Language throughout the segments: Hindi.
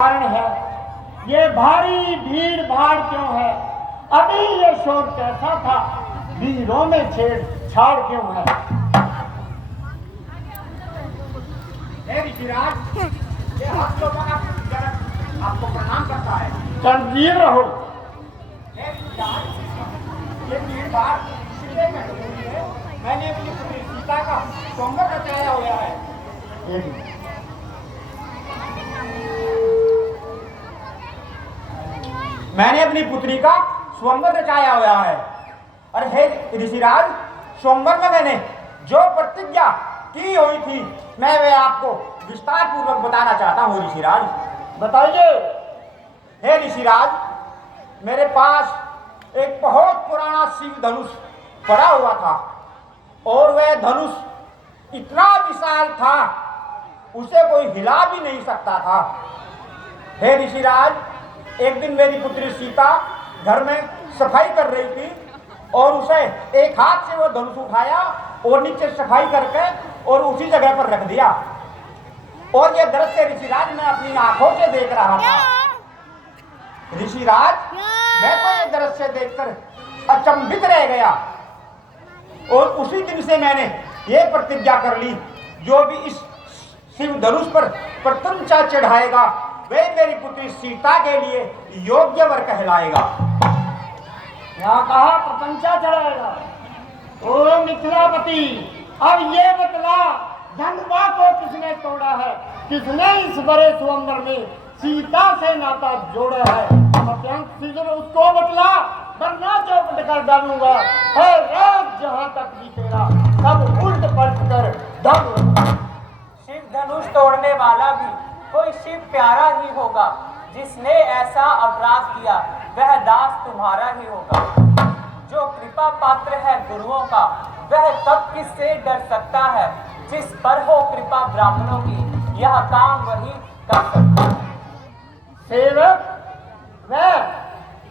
कारण है, ये भारी भीड़ भाड़ क्यों है? अभी ये शोर कैसा था, वीरों में छेड़छाड़ क्यों है? ऋषिराज, ये हाथ लोगों का जनक आपको प्रणाम करता है। तंजीर रहो। ये भीड़ भाड़ इसलिए कही है, मैंने अपनी पुत्री सीता का स्वयंवर रचाया हुआ है। मैंने अपनी पुत्री का स्वयंवर रचाया हुआ है। अरे हे ऋषिराज, स्वयंवर में मैंने जो प्रतिज्ञा की हुई थी, मैं वे आपको विस्तार पूर्वक बताना चाहता हूँ ऋषिराज। बताइए। हे ऋषिराज, मेरे पास एक बहुत पुराना शिव धनुष पड़ा हुआ था और वह धनुष इतना विशाल था, उसे कोई हिला भी नहीं सकता था। हे ऋषिराज, एक दिन मेरी पुत्री सीता घर में सफाई कर रही थी और उसे एक हाथ से वो धनुष उठाया और नीचे सफाई करके और उसी जगह पर रख दिया। और ये दृश्य ऋषिराज मैं अपनी आंखों से देख रहा था। ऋषिराज, मैं तो ये दृश्य देखकर अचंभित रह गया और उसी दिन से मैंने ये प्रतिज्ञा कर ली, जो भी इस शिव धनुष पर प्रत्यंचा चढ़ाएगा वे मेरी पुत्री सीता के लिए योग्य वर कहलाएगा। क्या कहा? प्रपंचा चढ़ाएगा? ओ मिथिलापति, अब ये बतला, धनवा को किसने तोड़ा है? किसने इस बड़े स्वयंवर में सीता से नाता जोड़ा है? उसको बतला, वरना चौपट कर डालूंगा। है रात जहां तक भी तेरा सब उल्ट पलट कर धन। शिव धनुष तोड़ने वाला भी कोई शिव प्यारा ही होगा। जिसने ऐसा अपराध किया वह दास तुम्हारा ही होगा। जो कृपा पात्र है गुरुओं का, वह तब किससे डर सकता है? जिस पर हो कृपा ब्राह्मणों की, यह काम वही कर सकता है। सेवक वह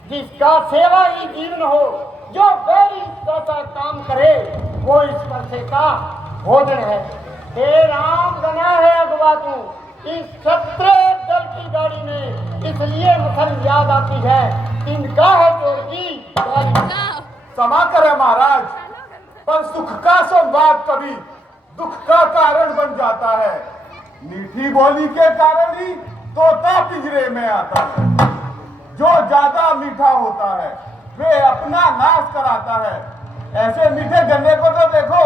जिसका सेवा ही जीवन हो, जो गैर सा काम करे, वो ईश्वर से का भोजन है। हे राम गना है अगवा तू इस क्षत्रिय दल की गाड़ी में, इसलिए मुसल याद आती है इनका है चोर की गाड़ी। क्षमा करे महाराज, पर सुख का संवाद कभी दुख का कारण बन जाता है। मीठी बोली के कारण ही तोता पिंजरे में आता है। जो ज्यादा मीठा होता है वे अपना नाश कराता है। ऐसे मीठे गन्ने को तो देखो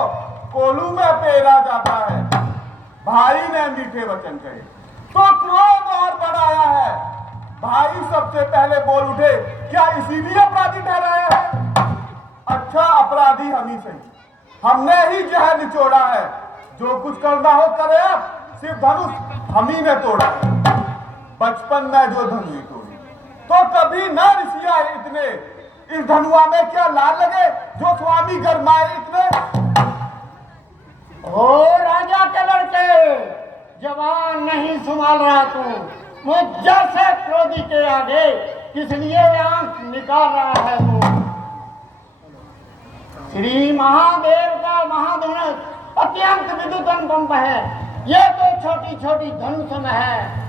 कोलू में पेरा जाता है। भाई ने मीठे वचन कहे तो क्रोध और बढ़ाया है। भाई सबसे पहले बोल उठे, क्या इसीलिए अपराधी ठहराया है? अच्छा, अपराधी हम ही सही, हमने ही जहर निचोड़ा है। जो कुछ करना हो करे, अब सिर्फ धनुष हम ही ने तोड़ा है। बचपन में जो धनुष तोड़ी तो कभी न ऋषिया इतने, इस धनुआ में क्या लाल लगे जो स्वामी गरमाए इतने। ओ राजा के लड़के, जवान नहीं संभाल रहा तू, मुझ जैसे क्रोधी के आगे किस लिए आंख निकाल रहा है तू? श्री महादेव का महाधनुष अत्यंत विद्युत अनुपम है, ये तो छोटी छोटी धनुष में है।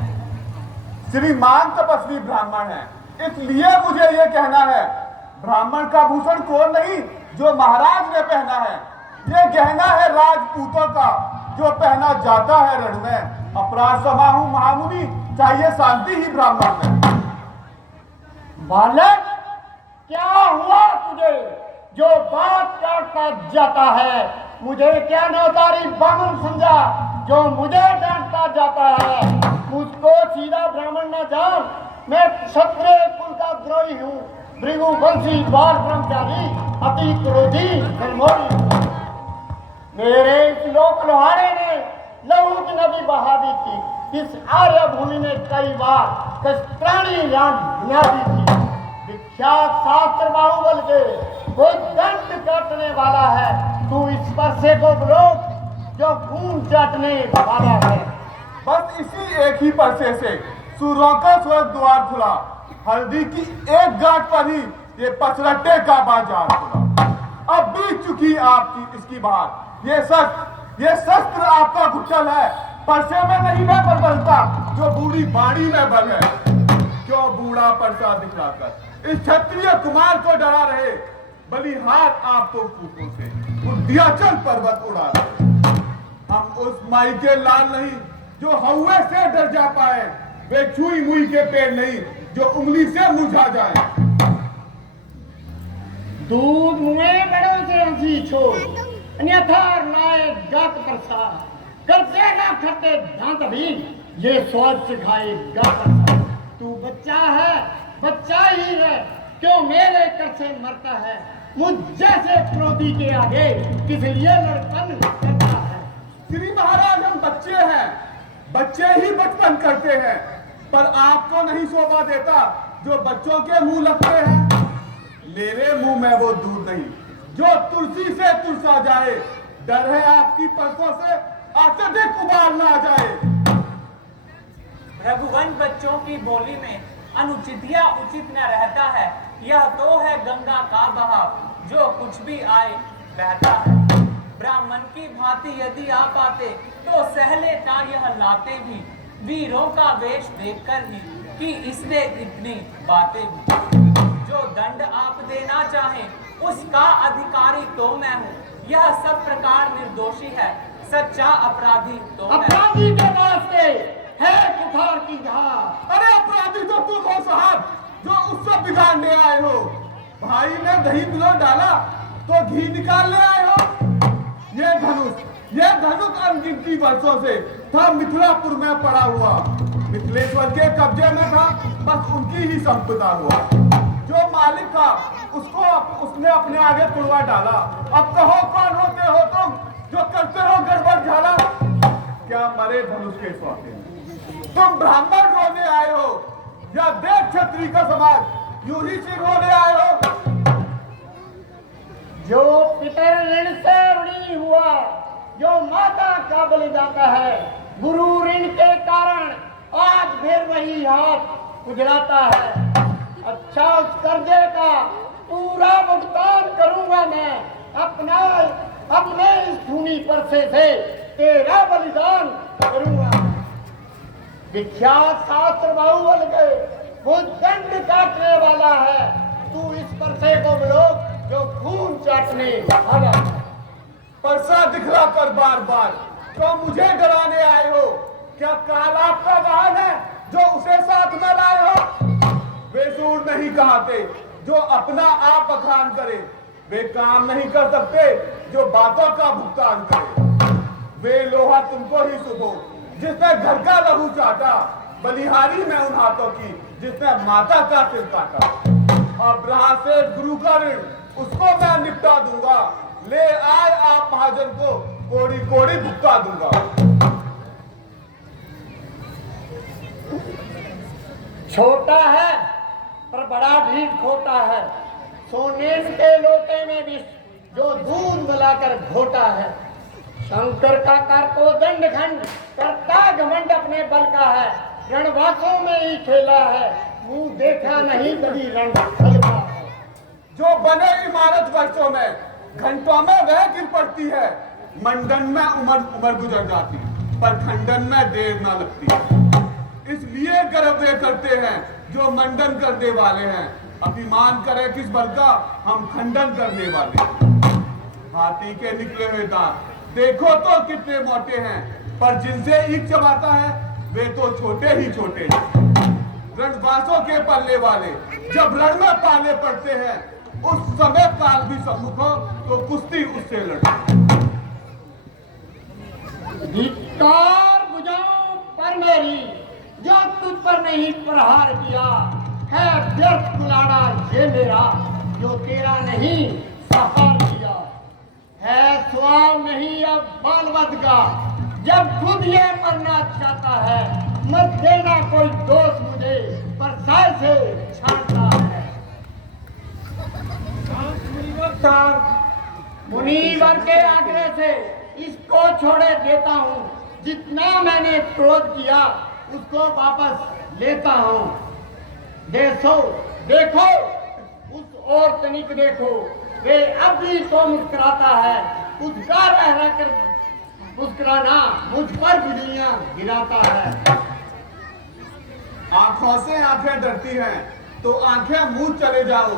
श्रीमान तपस्वी ब्राह्मण है, इसलिए मुझे ये कहना है, ब्राह्मण का भूषण कौन नहीं जो महाराज ने पहना है। ये गहना है राजपूतों का जो पहना जाता है रण में। अपराध समाहू महामुनि, चाहिए शांति ही ब्राह्मण में। बालक, क्या हुआ तुझे जो बात काटता जाता है? मुझे क्या नौतारी बामुन समझा जो मुझे डांटता जाता है? मुझको सीधा ब्राह्मण न जान, मैं क्षत्रिय कुल का द्रोही हूँ, भृगुवंशी बाल ब्रह्मचारी, अति क्रोधी निर्मोही। मेरे इस लोक लोहारे ने लहू की नदी बहा दी थी। इस आर्य भूमि में कई बार कष्टाणी यान बुना दी थी। विख्यात शास्त्र बाहुबल के वो दंड काटने वाला है, तू इस परसे को रोक जो खून चाटने वाला है। बस इसी एक ही परसे से सूरों का स्वर्ग द्वार खुला। हल्दी की एक गांठ पर ही ये पचरट्टे का बाजार खुला। अब बीत चुकी आपकी इसकी बात। ये शस्त्र आपका घुटल है, परसे में नहीं मैं बदलता जो बूढ़ी बाड़ी में बन है। क्यों बूढ़ा परसा दिखलाकर इस क्षत्रिय कुमार को डरा रहे, बलिहार आप तो फूकों से विंध्याचल पर्वत उड़ा रहे। हम उस माई के लाल नहीं जो हौवे से डर जा पाए, वे छुई मुई के पेड़ नहीं जो उंगली से मुझा जाए। दूध मुए बड़ों से हंसी छोड़, अन्यथा नाए गात परसा, कर देगा खट्टे दांत भी, ये स्वाद सिखाए गा परसा। तू बच्चा है, बच्चा ही है, क्यों मेरे कर से मरता है, मुझ जैसे क्रोधी के आगे किस लिए लड़पन करता है। श्री महाराज हम बच्चे हैं, बच्चे ही बचपन करते हैं, पर आपको नहीं शोभा देता जो बच्चों के मुंह लगते हैं। मेरे मुंह में वो दूध नहीं जो तुलसी से तुलसा जाए, डर है आपकी परसों से अत्यधिक उबाल ना जाए। रघुवंश बच्चों की बोली में अनुचित या उचित न रहता है, यह तो है गंगा का बहाव जो कुछ भी आए बहता है। ब्राह्मण की भांति यदि आप आते तो सह लेता यह लाते भी, वीरों का वेश देखकर ही कि इसने इतनी बातें भी। जो दंड आप देना चाहें उसका अधिकारी तो मैं हूँ, यह सब प्रकार निर्दोषी है, सच्चा अपराधी तो मैं। अपराधी के वास्ते है कुठार की घाट। अरे अपराधी तो तुम हो साहब जो उससे बिगाड़ने आए हो। भाई ने दही पिलो डाला तो घी निकालने आए हो। ये धनुष अनगिनती वर्षों से था मिथिलापुर में पड़ा हुआ, मिथिलेश्वर के कब्जे में था, बस उनकी ही संपदा हुआ। जो मालिक था उसने अपने आगे तुड़वा डाला। अब कहो कौन होते हो तुम जो करते हो गड़बड़ झाला। क्या मरे धनुष के शौकीन तुम ब्राह्मण रोने आए हो या देव क्षत्रिय का समाज यूं ही सिर रोने आए हो। जो पितर ऋण से ऋणी हुआ, जो माता का बलि जाता है, गुरु ऋण के कारण आज फिर वही हाथ उजड़ाता है। अच्छा उस कर्जे का पूरा भुगतान करूंगा मैं, अपने इस खूनी परसे से तेरा बलिदान करूंगा। विख्यात शास्त्र बाहुबल के वो दंड काटने वाला है, तू इस परसे को मिलो जो खून चाटने वाला है। परसा दिखला कर बार बार तो मुझे डराने आए हो। क्या काल आपका वाहन है जो उसे साथ में लाए हो। वे सूर नहीं कहते जो अपना आप बखान करे, वे काम नहीं कर सकते जो बातों का भुगतान करे। वे लोहा तुमको ही सुबो जिसने घर का लहू चाटा, बलिहारी में उन हाथों की जिसने माता का सिर काटा। अब रहा से गुरु का ऋण उसको मैं निपटा दूंगा, ले आए आप महाजन को कोड़ी कोड़ी भुगता दूंगा। छोटा है पर बड़ा ढीठ खोटा है, सोने के लोटे में विष जो दूध मिलाकर घोटा है। शंकर का कर को दंड खंड करता घमंड अपने बल का है, रणवासों में ही खेला है, मुंह देखा नहीं कभी रण खलका है। जो बने इमारत वर्षों में घंटों में वह गिर पड़ती है, मंडन में उम्र गुजर जाती पर खंडन में देर ना लगती। इसलिए गर्व वे करते हैं जो मंडन करने वाले हैं, अभिमान करे किस बल का हम खंडन करने वाले। हाथी के निकले हुए दांत देखो तो कितने मोटे हैं, पर जिनसे ईख चबाता है वे तो छोटे ही छोटे हैं। रणवासों के पल्ले वाले जब रण में पाले पड़ते हैं, उस समय काल भी सम्मुख हो तो कुश्ती उससे लड़े। धिक्कार बुझाओ पर मेरी जो तुझ पर नहीं प्रहार किया है, व्यर्थ कुलाड़ा ये मेरा जो तेरा नहीं सहार किया है। स्वाव नहीं अब बालवध का जब खुद ये मरना चाहता है, मत देना कोई दोष मुझे पर साय से छांटता है। मुनीवर के आग्रह से इसको छोड़े देता हूँ, जितना मैंने क्रोध किया उसको वापस लेता हूँ। देखो उस और तनिक देखो, वे अब भी तो मुस्कुराता है, उसका रह कर मुस्कुराना मुझ पर बिजलियां गिराता है। आंखों से आंखें डरती हैं तो आंखें मुंह चले जाओ।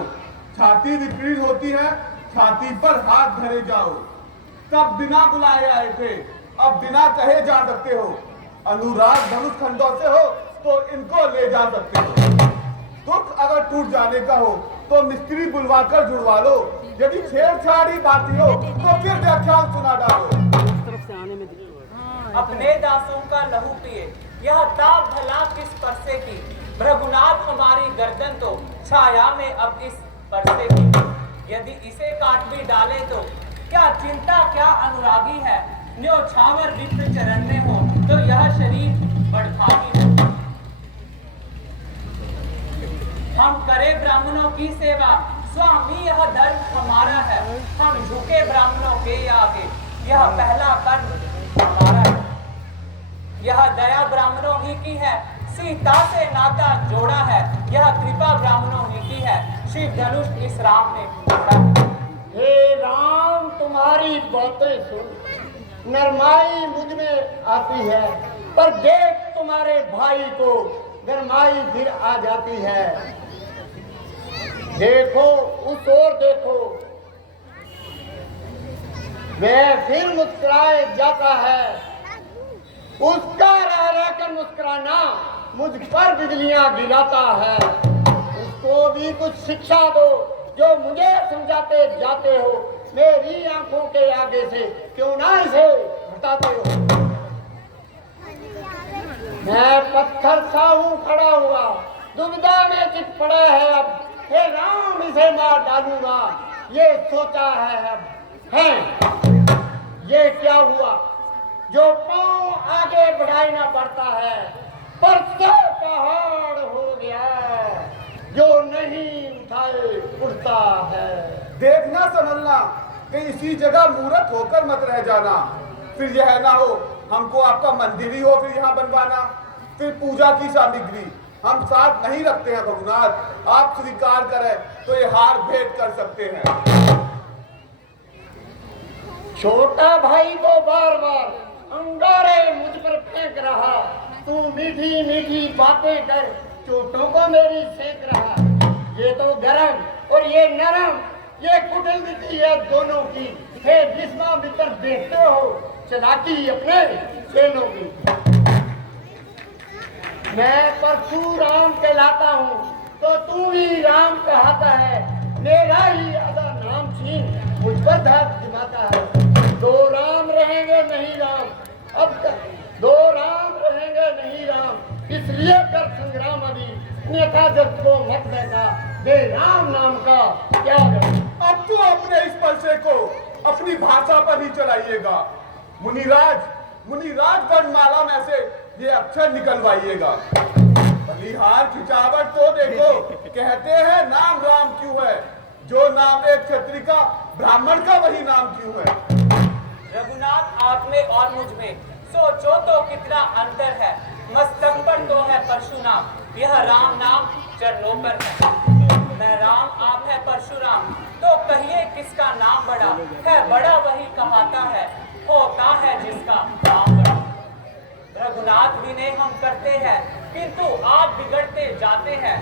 छाती विकृत होती है, छाती पर हाथ धरे जाओ। तब बिना बुलाए आए थे, अब बिना कहे जा सकते हो। अनुराग धनुष खंडों से हो तो इनको ले जा सकते हो। दुख अगर टूट जाने का हो तो मिस्त्री बुलवाकर जुड़वा लो। यदि छेड़छाड़ी बाती हो तो फिर व्याख्यान सुना डालो। अपने दासों का लहू पिए, यह ताप भला किस परसे की। रघुनाथ हमारी गर्दन तो छाया में अब इस परसे की। यदि इसे काट भी डाले तो क्या चिंता, क्या अनुरागी है। न्योछावर विप्र चरण में हो तो यह शरीर बड़भागी है। हम करें ब्राह्मणों की सेवा, स्वामी यह धर्म हमारा है। हम झुके ब्राह्मणों के आगे, यह पहला कर्म हमारा है। यह दया ब्राह्मणों ही की है, सीता से नाता जोड़ा है। यह कृपा ब्राह्मणों ही की है, शिव धनुष इस राम ने जोड़ा है। हे राम, तुम्हारी बातें सुन नरमाई मुझ में आती है, पर देख तुम्हारे भाई को गरमाई फिर आ जाती है। देखो उस ओर देखो, वह फिर मुस्कुराए जाता है। उसका रह रहकर मुस्कुराना मुझ पर बिजलियां गिराता है। उसको भी कुछ शिक्षा दो जो मुझे समझाते जाते हो। मेरी आंखों के आगे से क्यों ना इसे हटाते हो। मैं पत्थर सा हूं खड़ा हुआ, दुविधा में चित पड़ा है अब। हे राम, इसे मार डालूंगा ये सोचा है अब। है ये क्या हुआ जो पांव आगे बढ़ाई ना पड़ता है, पर से पहाड़ हो गया जो नहीं उठाए उठता है। देखना समझना कि इसी जगह मूर्ख होकर मत रह जाना। फिर यह ना हो हमको आपका मंदिर ही हो फिर यहाँ बनवाना। फिर पूजा की सामग्री हम साथ नहीं रखते हैं भगुनाथ। आप स्वीकार करें तो ये हार भेंट कर सकते हैं। छोटा भाई को बार बार अंगारे मुझ पर फेंक रहा। तू मीठी मीठी बातें कर चोटों को मेरी सेक रहा। ये तो गरम और ये नरम, ये कुटिलता है दोनों की। हे जिस्मा मित्र, देखते हो चलाकी अपने खेलों की। मैं परशुराम कहलाता हूँ तो तू ही राम कहता है। मेरा ही आधा नाम छीन मुझ पर धाक जमाता है। दो राम रहेंगे नहीं राम, अब तक दो राम रहेंगे नहीं राम, इसलिए कर संग्राम अभी। अन्यथा जब को मत बैठा बे राम नाम का क्या करें। अब तो अपने इस परसे को अपनी भाषा पर ही चलाइएगा। मुनिराज वर्णमाला में से ये अक्षर निकलवाइएगा। बलिहार खिंचावट तो देखो, कहते हैं नाम राम क्यों है। जो नाम एक क्षत्रिय का ब्राह्मण का वही नाम क्यों है। रघुनाथ आप में और मुझ में सोचो तो कितना अंतर है। मस्तक पर तो है परशुराम, यह राम नाम चरणों पर है। मैं राम, आप है परशुराम, तो कहिए किसका नाम बड़ा है। बड़ा वही कहाता है, होता है जिसका नाम बड़ा। रघुनाथ विनय हम करते हैं, किंतु आप बिगड़ते जाते हैं।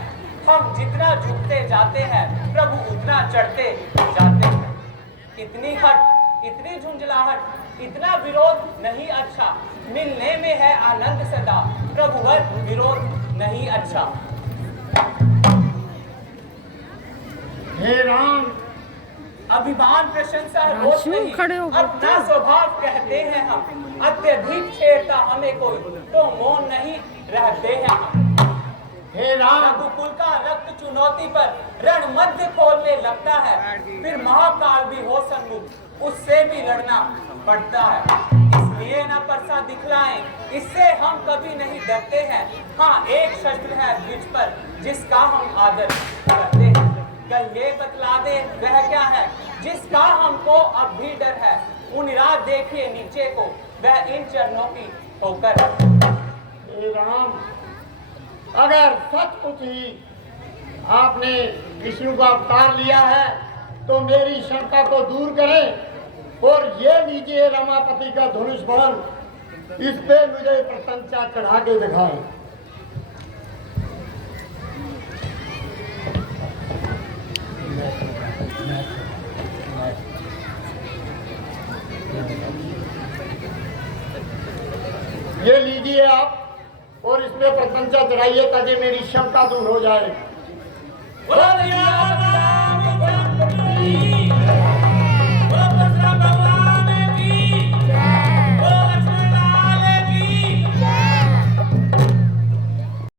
हम जितना झुकते जाते हैं, प्रभु उतना चढ़ते जाते हैं। इतनी हट, इतनी झुंझलाहट, इतना विरोध नहीं अच्छा। मिलने में है आनंद सदा, प्रभुवर विरोध नहीं अच्छा। हे राम, अभिमान प्रशंसा रोज नहीं, अपना स्वभाव कहते हैं हम। अत्यधिक छेड़ता हमें कोई तो मौन नहीं रहते हैं हम। हे राम, रघुकुल का रक्त चुनौती पर रण मध्य खोलने लगता है। फिर महाकाल भी हो सन्मुख, उससे भी लड़ना पड़ता है। इसलिए न परसा दिखलाएं, इससे हम कभी नहीं डरते हैं। हाँ, एक शस्त्र है द्विज पर जिसका हम आदर करते हैं। कहिए बतला दे वह क्या है जिसका हमको अब भी डर है। मुनिराज देखिए नीचे को, वह इन चरणों की ठोकर है। हे राम, अगर सचमुच ही आपने विष्णु का अवतार लिया है तो मेरी शंका को दूर करें। और ये लीजिए रमापति का धनुष बाण, इस पे मुझे प्रशंसा चढ़ा के दिखाए। ये लीजिए आप और इसमें प्रशंसा चढ़ाइए ताकि मेरी क्षमता दूर हो जाए। बोला